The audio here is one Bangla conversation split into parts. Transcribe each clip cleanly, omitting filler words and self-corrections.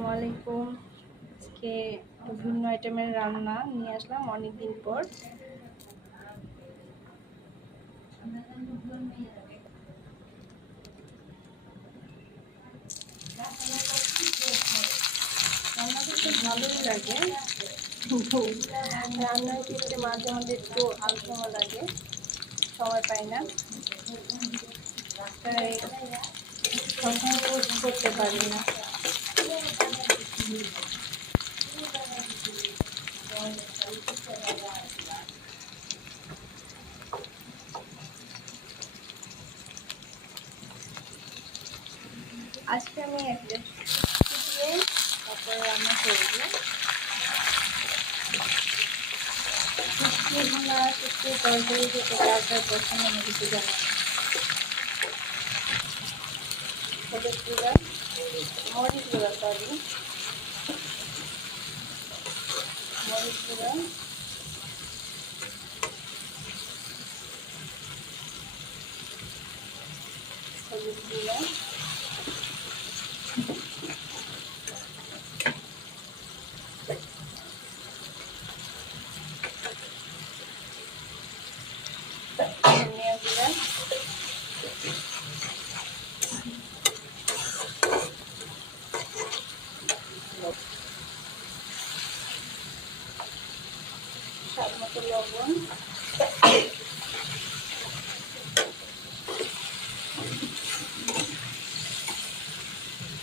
আসসালামু আলাইকুম। আজকে বিভিন্ন আইটেমের রান্না নিয়ে আসলাম অনেকদিন পর। রান্না করতে ভালোই লাগে, কিন্তু রান্নার ক্ষেত্রে মাঝে মাঝে একটু আলসেমা লাগে, সময় পাই না, তাই সবসময় পোস্ট করতে পারি না। আজকে আমি এক দিয়ে তারপরে রান্না করবো। শুটকি ভুনা, শুটকির তরকারি খেতে কার কার পছন্দ আমি কিছু জানি না। হলুদ গুঁড়া, মরিচ গুঁড়া, মরিচ গুঁড়া, হলুদ গুঁড়া, ধনিয়া গুঁড়া, স্বাদ মতো লবণ,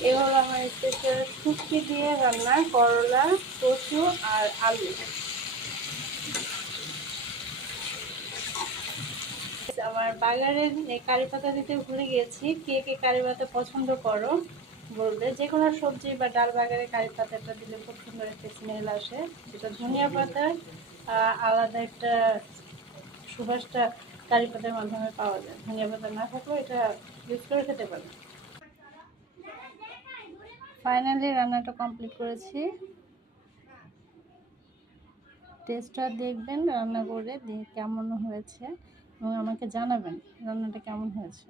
এ হলো আমার স্পেশাল শুটকি দিয়ে রান্না, করলা, কচু আর আলু। আমার বাগানের কারি পাতা দিতে ভুলে গিয়েছি। কে কে কারি পাতা পছন্দ করো বলবে। যে কোনো সবজি বা ডাল বাগারে কারি পাতাটা দিলে খুব সুন্দর একটা স্মেল আসে। যেটা ধনিয়া পাতার আলাদা একটা সুবাসটা কারি পাতার মাধ্যমে পাওয়া যায়। ধনিয়া পাতা না থাকলেও এটা ইউজ করে খেতে পারে। ফাইনালি রান্নাটা কমপ্লিট করেছি। টেস্টটা দেখবেন রান্না করে, কেমন হয়েছে এবং আমাকে জানাবেন রান্নাটা কেমন হয়েছে।